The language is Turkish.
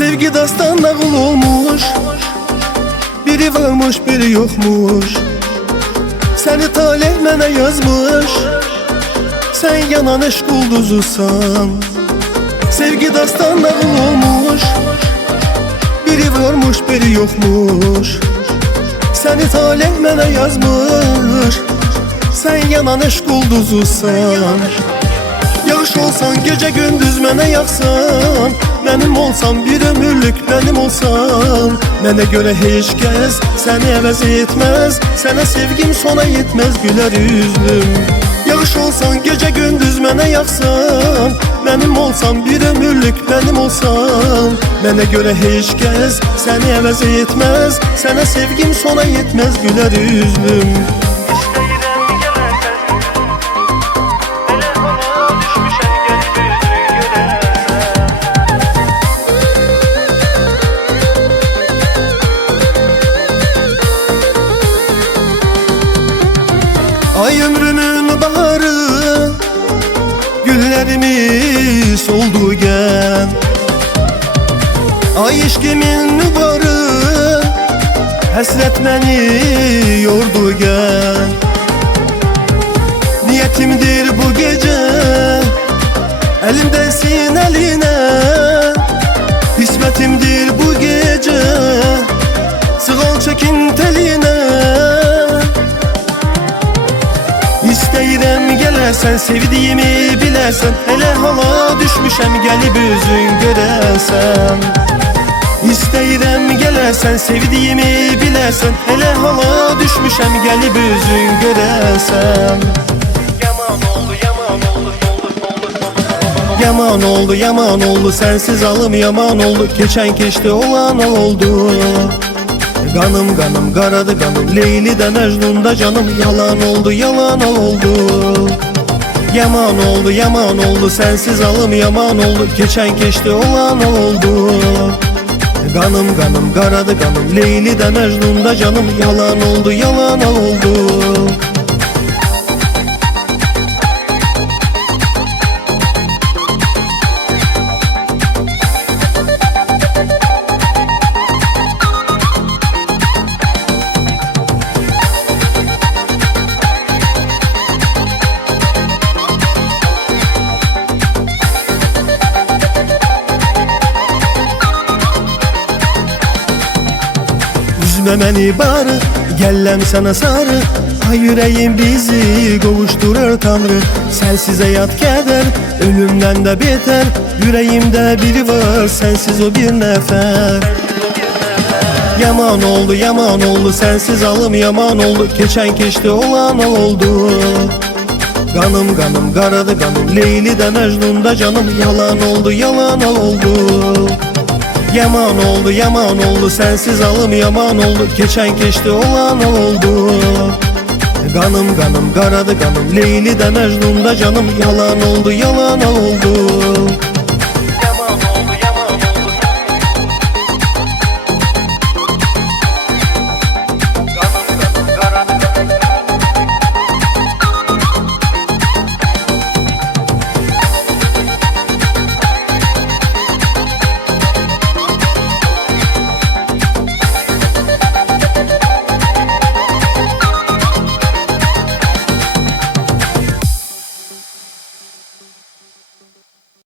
Sevgi dastan nağıl olmuş, biri varmış biri yokmuş. Seni talih mənə yazmış, sen yanan eşq ulduzusan. Sevgi dastan nağıl olmuş, biri varmış biri yokmuş. Seni talih mənə yazmış, sen yanan eşq ulduzusan. Yağış olsan gece gündüz mənə yağsan, benim olsam bir ömürlük benim olsan. Mənə göre heç kəs səni əvəz etmez, sənə sevgim sona yetmez güler yüzlüm. Yağış olsan gece gündüz mənə yağsan, benim olsam bir ömürlük benim olsan. Mənə göre heç kəs səni əvəz etmez, sənə sevgim sona yetmez güler yüzlüm. Ay ömrümün baharı, güllerimiz oldu gen. Ay eşkimin nübarı, hasret beni yordu gen. Niyetimdir bu gece, elimdesin eline. Hizmetimdir bu gece, sığal çekin teline. İstəyirəm gələrsən, sevdiyimi bilərsən. Elə hala düşmüşəm, gəlib özün görərsən. İstəyirəm gələrsən, sevdiyimi bilərsən. Elə hala düşmüşəm, gəlib özün görərsən. Yaman oldu, yaman oldu, yaman oldu, yaman oldu. Sensiz alım yaman oldu, keçən keçdi olan oldu. Kanım kanım karadı kanım, Leyli'de Mecnun'da canım. Yalan oldu yalan oldu. Yaman oldu yaman oldu, sensiz alım yaman oldu. Geçen geçti olan oldu. Kanım kanım karadı kanım, Leyli'de Mecnun'da canım. Yalan oldu yalan oldu. Üzme beni bari, gellem sana sarı. Ay yüreğim bizi kavuşturur Tanrı. Sensiz hayat keder, ölümden de beter. Yüreğimde biri var, sensiz o bir nefer. Yaman oldu yaman oldu, sensiz alım yaman oldu. Geçen geçti olan oldu. Kanım kanım karadı kanım, Leyli'de Mecnun'da canım. Yalan oldu yalan oldu. Yaman oldu yaman oldu, sensiz alım yaman oldu. Geçen geçti olan oldu. Kanım kanım karadı kanım, Leyli'de Mecnun'da canım. Yalan oldu yalan oldu.